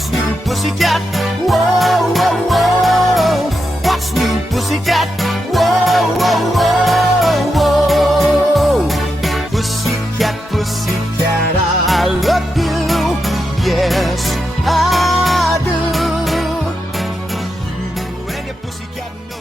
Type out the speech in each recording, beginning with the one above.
What's new, pussycat? Whoa, whoa, whoa. What's new, pussycat? Whoa, whoa, whoa, whoa. Pussycat, pussycat, I love you. Yes, I do. You and your pussycat knows.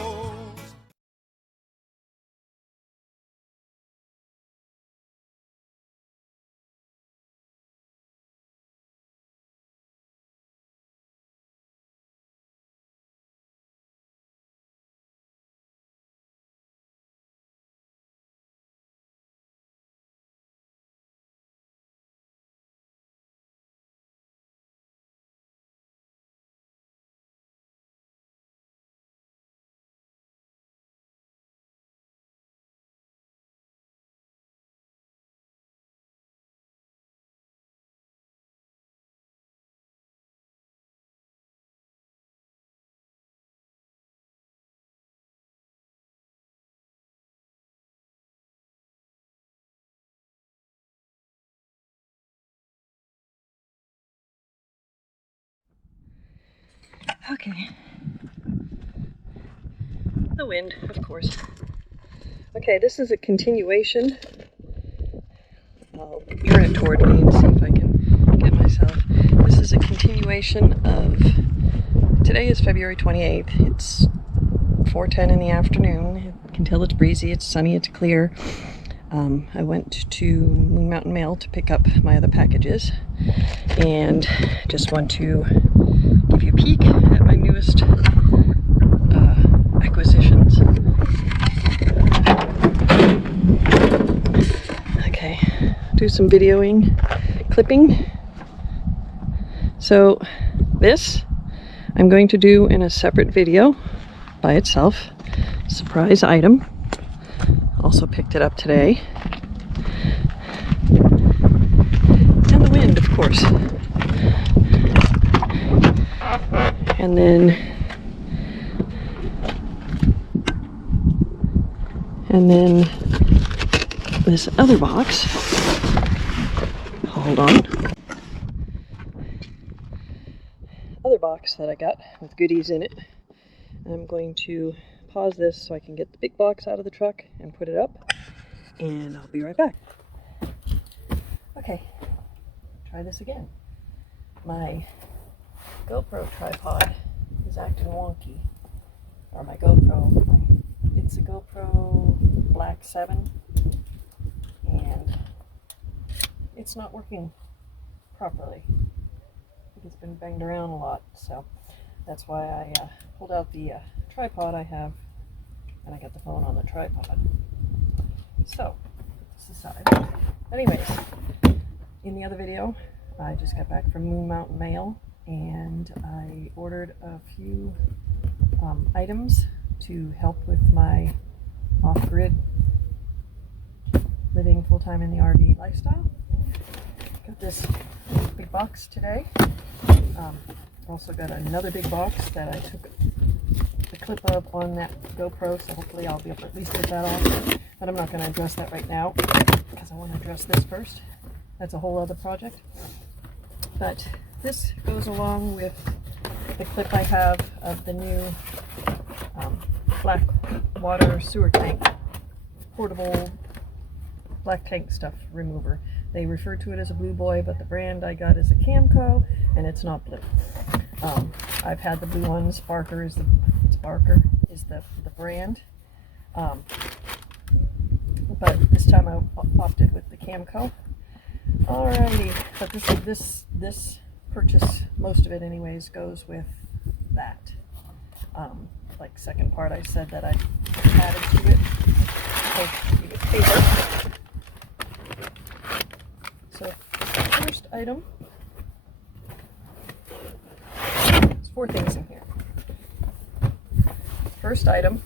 Okay. The wind, of course. Okay, this is a continuation. I'll turn it toward me and see if I can get myself. This is a continuation of, today is February 28th. It's 4:10 in the afternoon. You can tell it's breezy, it's sunny, it's clear. I went to Moon Mountain Mail to pick up my other packages, and just want to give you a peek at my newest acquisitions. Okay, do some videoing, clipping. So this I'm going to do in a separate video by itself. Surprise item. Also picked it up today. And the wind, of course. And then this other box. Hold on. Other box that I got with goodies in it. I'm going to pause this so I can get the big box out of the truck and put it up, and I'll be right back. Okay, try this again. My GoPro tripod is acting wonky, or my GoPro, it's a GoPro Black 7, and it's not working properly. It's been banged around a lot, so that's why I pulled out the tripod I have, and I got the phone on the tripod. So, this aside. Anyways, in the other video, I just got back from Moon Mountain Mail, and I ordered a few items to help with my off-grid living full-time in the RV lifestyle. Got this big box today. Also got another big box that I took the clip of on that GoPro, so hopefully I'll be able to at least get that off. But I'm not going to address that right now because I want to address this first. That's a whole other project. But this goes along with the clip I have of the new black water sewer tank, portable black tank stuff remover. They refer to it as a Blue Boy, but the brand I got is a Camco, and it's not blue. I've had the blue one. Sparker is the brand, but this time I opted with the Camco. Alrighty, but this purchase, most of it anyways, goes with that. Like second part, I said that I added to it. Okay, you get paper. So first item. There's 4 things in here. First item.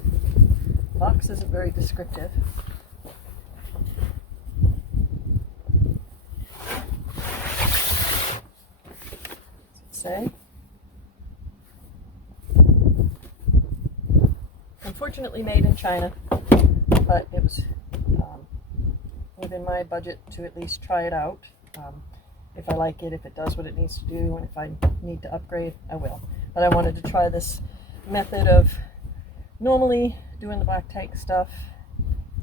Box isn't very descriptive. Say. Unfortunately made in China, but it was within my budget to at least try it out. if I like it, if it does what it needs to do, and if I need to upgrade, I will. But I wanted to try this method of normally doing the black tank stuff.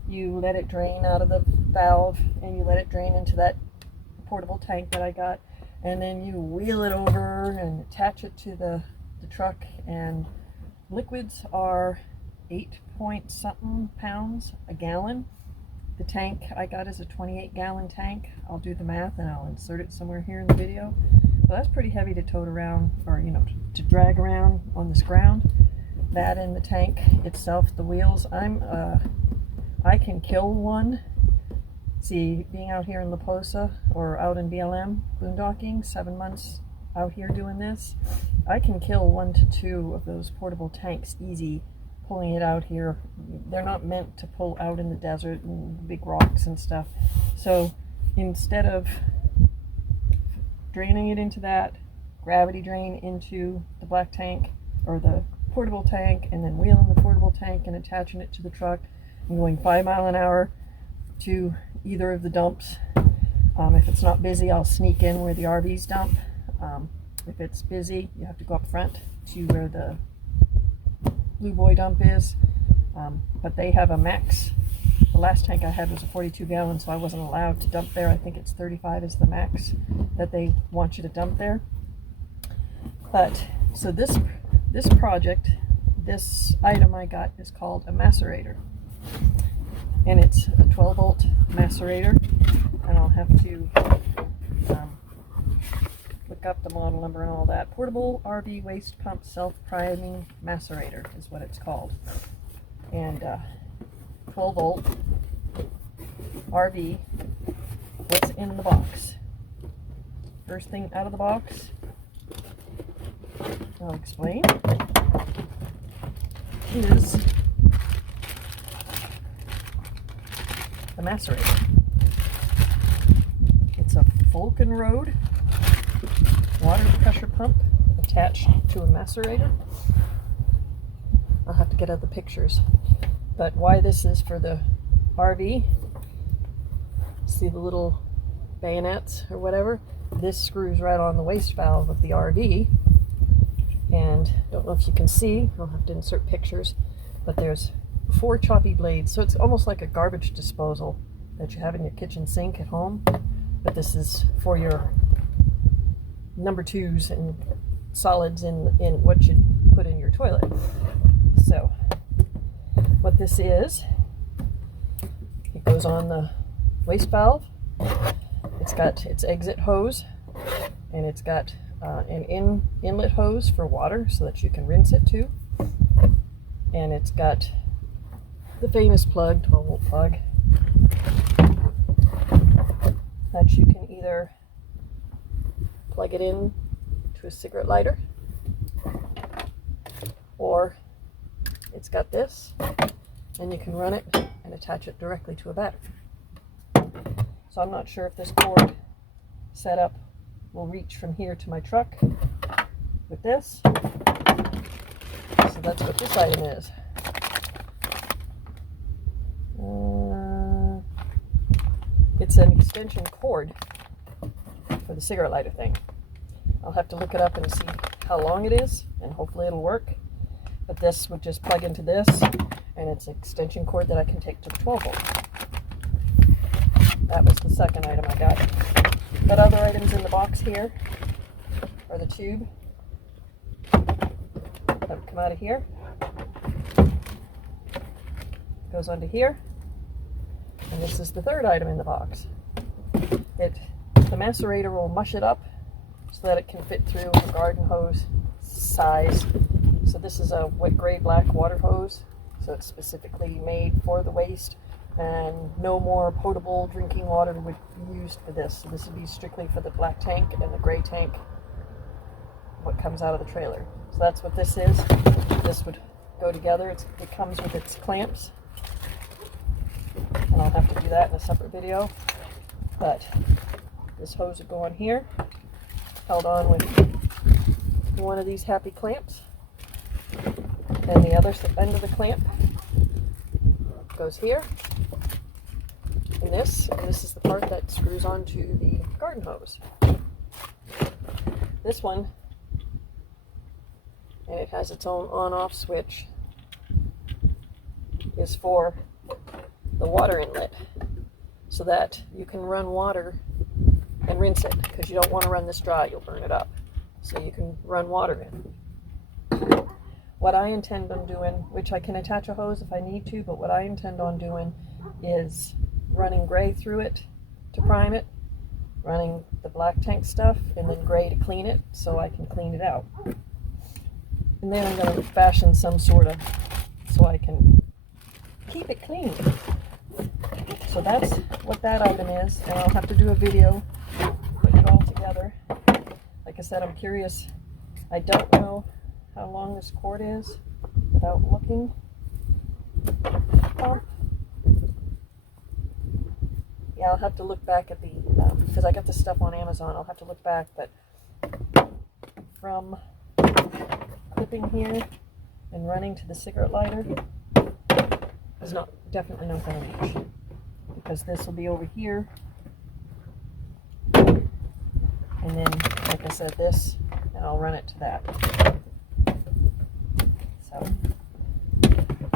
You let it drain out of the valve and you let it drain into that portable tank that I got, and then you wheel it over and attach it to the truck, and liquids are 8 point something pounds a gallon. The tank I got is a 28-gallon tank. I'll do the math and I'll insert it somewhere here in the video. But that's pretty heavy to tote around, or to drag around on this ground. That and the tank itself, the wheels. I can kill one. See, being out here in La Posa or out in BLM boondocking, 7 months out here doing this, I can kill 1 to 2 of those portable tanks easy, pulling it out here. They're not meant to pull out in the desert and big rocks and stuff. So instead of draining it into that, gravity drain into the black tank or the portable tank, and then wheeling the portable tank and attaching it to the truck and going 5 miles an hour to either of the dumps. If it's not busy, I'll sneak in where the RVs dump. If it's busy, you have to go up front to where the Blue Boy dump is. But they have a max. The last tank I had was a 42 gallon, so I wasn't allowed to dump there. I think it's 35 is the max that they want you to dump there. But so this project, this item I got is called a Macerator, and it's a 12-volt Macerator, and I'll have to look up the model number and all that. Portable RV waste pump self-priming Macerator is what it's called, and 12-volt RV. What's in the box? First thing out of the box, I'll explain, is the Macerator. It's a Folconroad water pressure pump attached to a Macerator. I'll have to get out the pictures. But why this is for the RV, see the little bayonets or whatever? This screws right on the waste valve of the RV. And don't know if you can see, I'll have to insert pictures, but there's 4 choppy blades, so it's almost like a garbage disposal that you have in your kitchen sink at home, but this is for your number 2s and solids in what you put in your toilet. So what this is, it goes on the waste valve. It's got its exit hose, and it's got an inlet hose for water so that you can rinse it too. And it's got the famous plug, 12-volt plug, that you can either plug it in to a cigarette lighter, or it's got this, and you can run it and attach it directly to a battery. So I'm not sure if this cord setup will reach from here to my truck with this. So that's what this item is. It's an extension cord for the cigarette lighter thing. I'll have to look it up and see how long it is, and hopefully it'll work. But this would just plug into this, and it's an extension cord that I can take to the 12-volt. That was the second item I got. But other items in the box here are the tube that would come out of here, goes onto here, and this is the third item in the box. The Macerator will mush it up so that it can fit through a garden hose size. So this is a wet gray black water hose, so it's specifically made for the waste, and no more potable drinking water would be used for this. So this would be strictly for the black tank and the gray tank, what comes out of the trailer. So that's what this is. This would go together. It comes with its clamps, and I'll have to do that in a separate video. But this hose would go on here, held on with one of these happy clamps, and the other end of the clamp goes here, and this is the part that screws onto the garden hose. This one, and it has its own on-off switch, is for the water inlet, so that you can run water and rinse it, because you don't want to run this dry, you'll burn it up. So you can run water in. What I intend on doing, which I can attach a hose if I need to, but what I intend on doing is running gray through it to prime it, running the black tank stuff, and then gray to clean it so I can clean it out. And then I'm going to fashion some sort of, so I can keep it clean. So that's what that item is, and I'll have to do a video putting it all together. Like I said, I'm curious. I don't know how long this cord is without looking. Yeah, I'll have to look back at the, because I got this stuff on Amazon, I'll have to look back, but from clipping here and running to the cigarette lighter is definitely not going to reach, because this will be over here, and then, like I said, this, and I'll run it to that. So,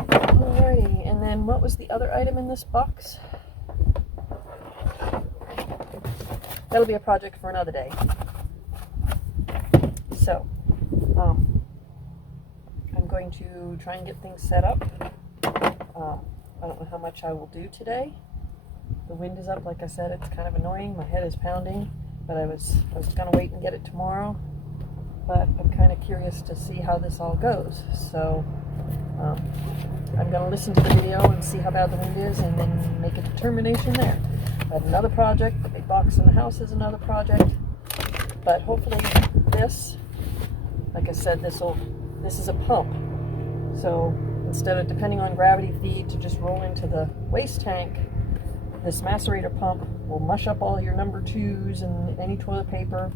alrighty, and then what was the other item in this box? That'll be a project for another day. So, I'm going to try and get things set up. I don't know how much I will do today. The wind is up, like I said, it's kind of annoying. My head is pounding, but I was going to wait and get it tomorrow. But I'm kind of curious to see how this all goes. So I'm going to listen to the video and see how bad the wind is, and then make a determination there. But another project, the big box in the house is another project. But hopefully this, like I said, this is a pump. So instead of depending on gravity feed to just roll into the waste tank, this macerator pump will mush up all your number 2s and any toilet paper.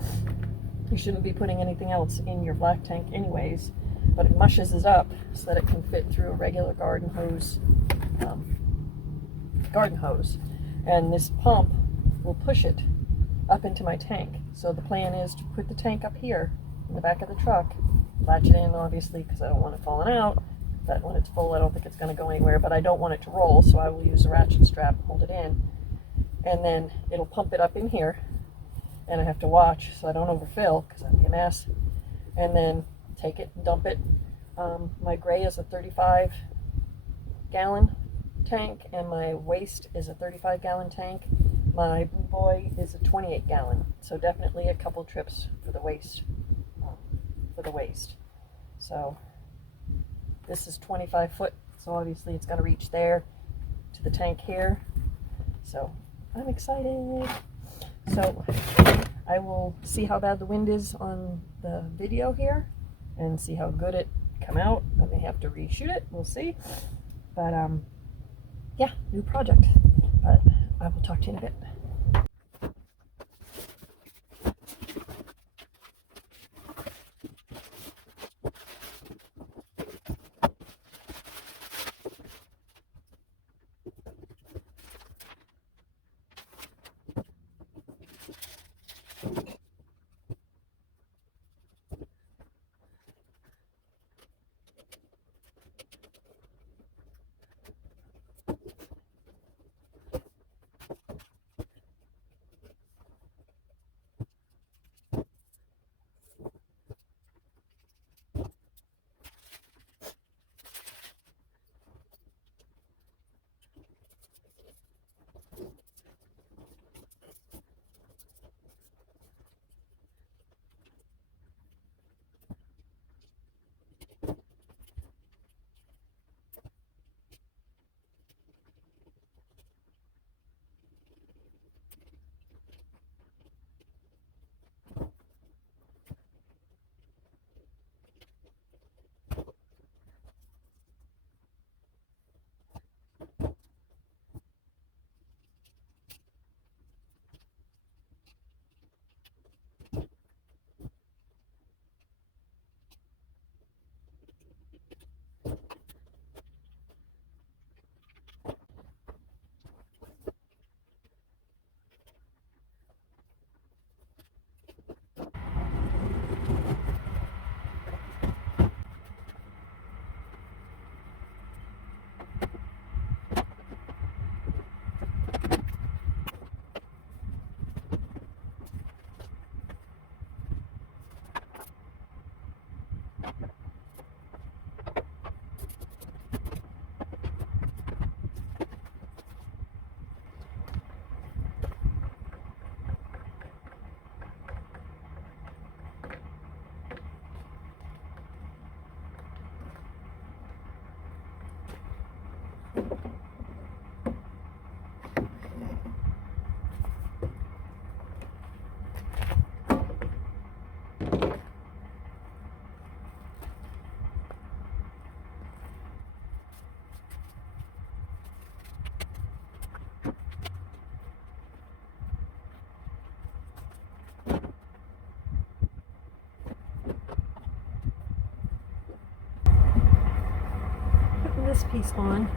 You shouldn't be putting anything else in your black tank anyways, but it mushes it up so that it can fit through a regular garden hose. And this pump will push it up into my tank. So the plan is to put the tank up here in the back of the truck, latch it in obviously because I don't want it falling out, but when it's full I don't think it's going to go anywhere, but I don't want it to roll, so I will use a ratchet strap to hold it in, and then it'll pump it up in here, and I have to watch so I don't overfill because that'd be a mess, and then take it and dump it. My gray is a 35 gallon tank, and my waste is a 35 gallon tank. My Blue Boy is a 28 gallon, so definitely a couple trips for the waste. So this is 25 foot, so obviously it's got to reach there to the tank here. So I'm excited. So I will see how bad the wind is on the video here and see how good it come out. I may have to reshoot it, we'll see. But yeah, new project. But I will talk to you in a bit. This piece on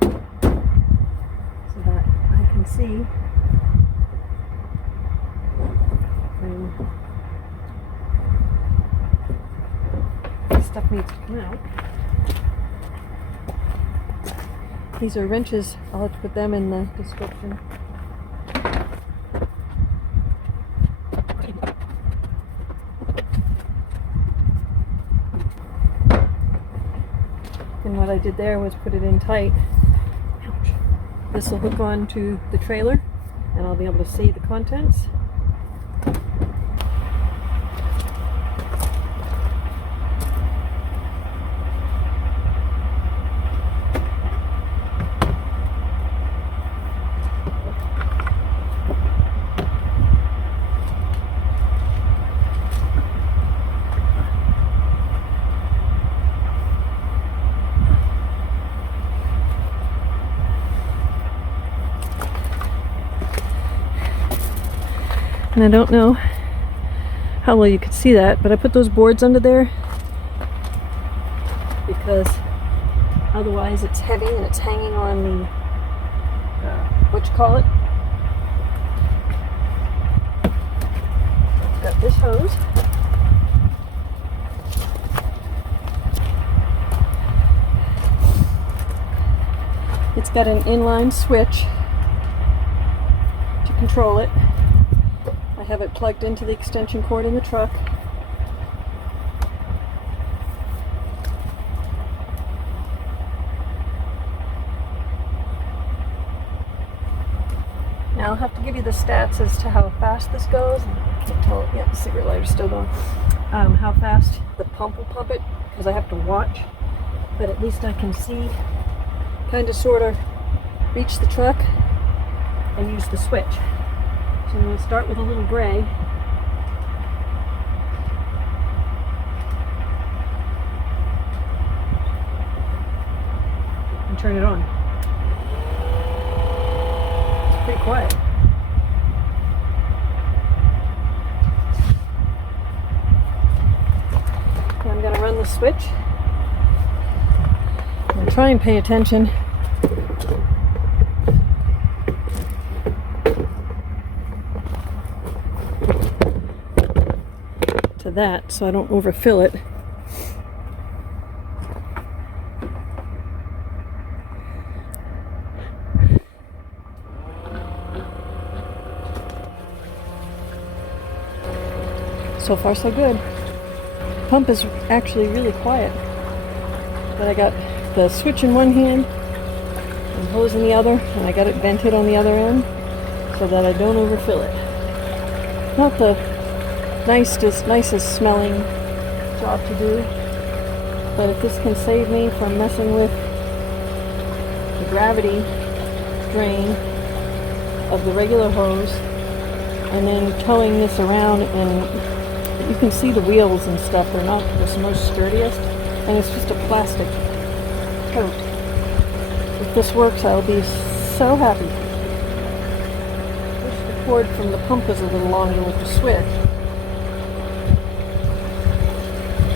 so that I can see when this stuff needs to come out. These are wrenches. I'll have to put them in the description. And what I did there was put it in tight. Ouch. This will hook on to the trailer and I'll be able to see the contents. And I don't know how well you could see that, but I put those boards under there because otherwise it's heavy and it's hanging on the, what you call it? I've got this hose. It's got an inline switch to control it. I have it plugged into the extension cord in the truck. Now I'll have to give you the stats as to how fast this goes. I can't tell. Yeah, the cigarette lighter's still going. How fast the pump will pump it, because I have to watch. But at least I can see, kind of sort of reach the truck and use the switch. So I'm going to start with a little gray. And turn it on. It's pretty quiet. Okay, I'm going to run the switch. I'm going to try and pay attention. That so I don't overfill it. So far so good. Pump is actually really quiet. But I got the switch in one hand and hose in the other, and I got it vented on the other end so that I don't overfill it. Not the nicest smelling job to do, but if this can save me from messing with the gravity drain of the regular hose and then towing this around, and you can see the wheels and stuff, they're not the most sturdiest, and it's just a plastic coat. If this works, I'll be so happy. Wish the cord from the pump was a little longer with the switch.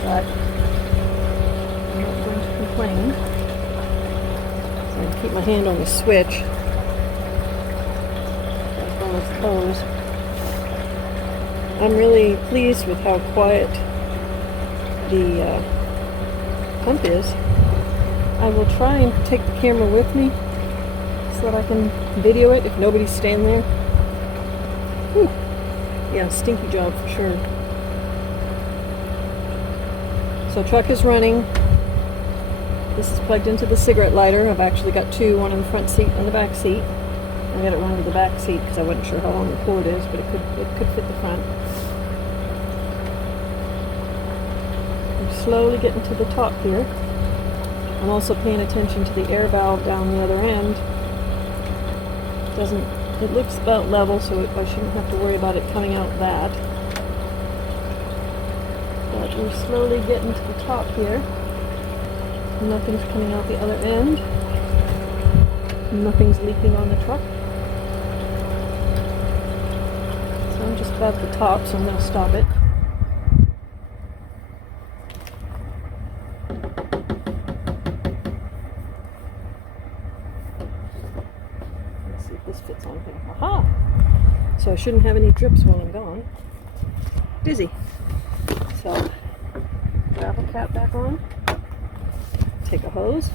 But I'm not going to complain. So I'm going to keep my hand on the switch as well as the hose. I'm really pleased with how quiet the pump is. I will try and take the camera with me so that I can video it if nobody's staying there. Whew. Yeah, stinky job for sure. So truck is running. This is plugged into the cigarette lighter. I've actually got two, one in the front seat and the back seat. I got it run to the back seat because I wasn't sure how long the cord is, but it could fit the front. I'm slowly getting to the top here. I'm also paying attention to the air valve down the other end. It looks about level, so I shouldn't have to worry about it coming out that. But we're slowly getting to the top here. Nothing's coming out the other end. Nothing's leaking on the truck. So I'm just about at the top, so I'm going to stop it. Let's see if this fits on here. Aha! So I shouldn't have any drips when I'm gone. Dizzy. So, gravel cap back on. Take a hose.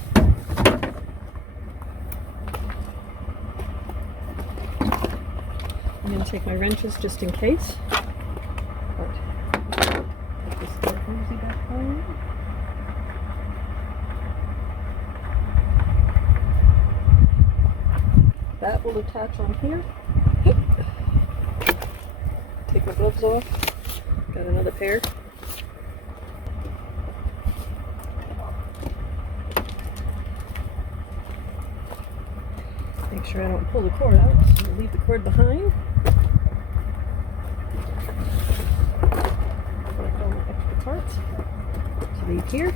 I'm going to take my wrenches just in case. But put this little hosey back on. That will attach on here. Take my gloves off. Got another pair. Make sure I don't pull the cord out, so I'll leave the cord behind. Collect all my extra parts to leave here.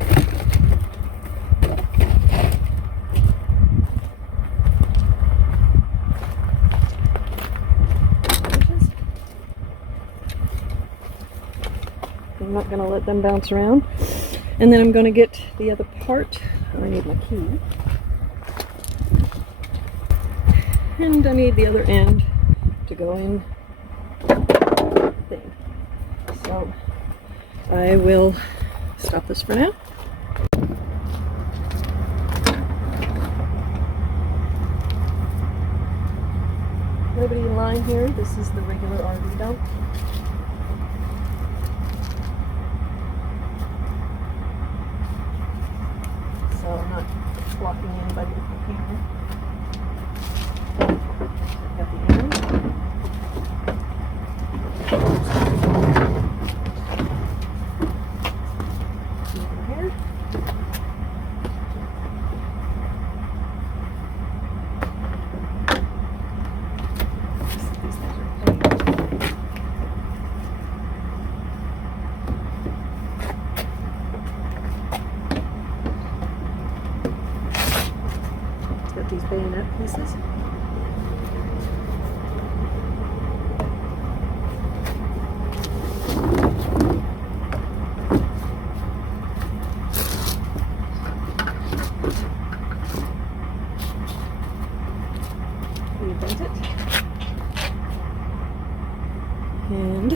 I'm not going to let them bounce around. And then I'm going to get the other part. I need my key. And I need the other end to go in the thing. So I will stop this for now. Nobody in line here. This is the regular RV dump. So I'm not blocking anybody with my camera. Got the end. Over here. These things are paint. It's got these bayonet pieces. Bent it. And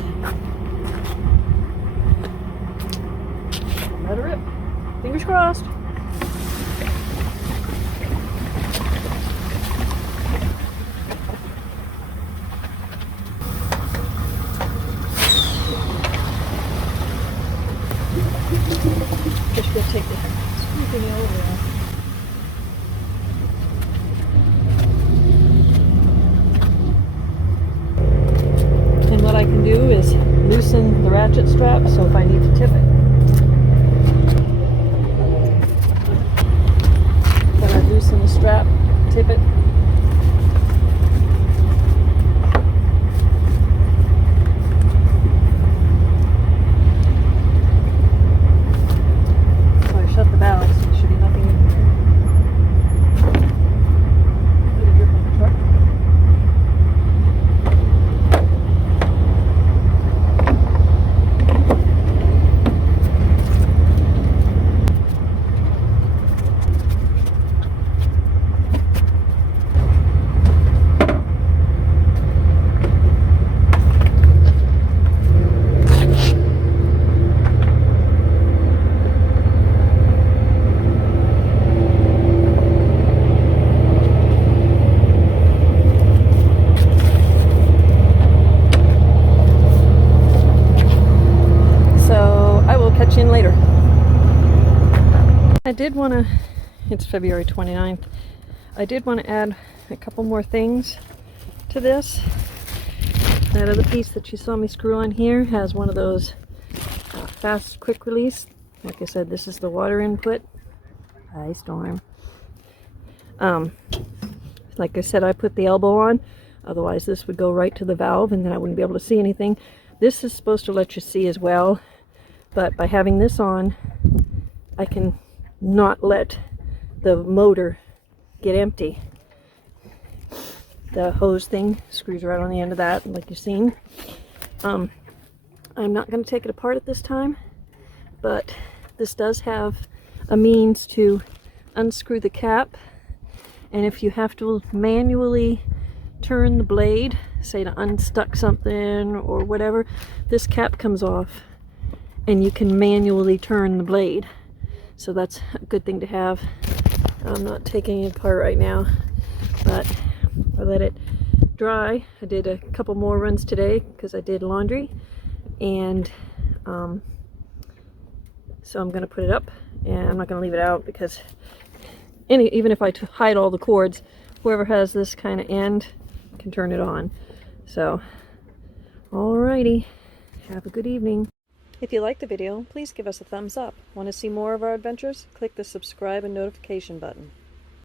let her rip. Fingers crossed. Just go take the sweeping over. What I can do is loosen the ratchet strap, so if I need to tip it, then I loosen the strap, tip it. So I shut the valve, so there should be nothing in here. Let it drip on the truck. Later. I did want to, it's February 29th, I did want to add a couple more things to this. That other piece that you saw me screw on here has one of those fast quick release. Like I said, this is the water input. Hi, Storm. Like I said, I put the elbow on, otherwise this would go right to the valve and then I wouldn't be able to see anything. This is supposed to let you see as well, but by having this on, I can not let the motor get empty. The hose thing screws right on the end of that, like you've seen. I'm not going to take it apart at this time, but this does have a means to unscrew the cap, and if you have to manually turn the blade, say to unstuck something or whatever, this cap comes off and you can manually turn the blade. So that's a good thing to have. I'm not taking it apart right now, but I let it dry. I did a couple more runs today because I did laundry, and so I'm going to put it up, and I'm not going to leave it out because even if I hide all the cords, whoever has this kind of end can turn it on. So, alrighty, have a good evening. If you liked the video, please give us a thumbs up. Want to see more of our adventures? Click the subscribe and notification button.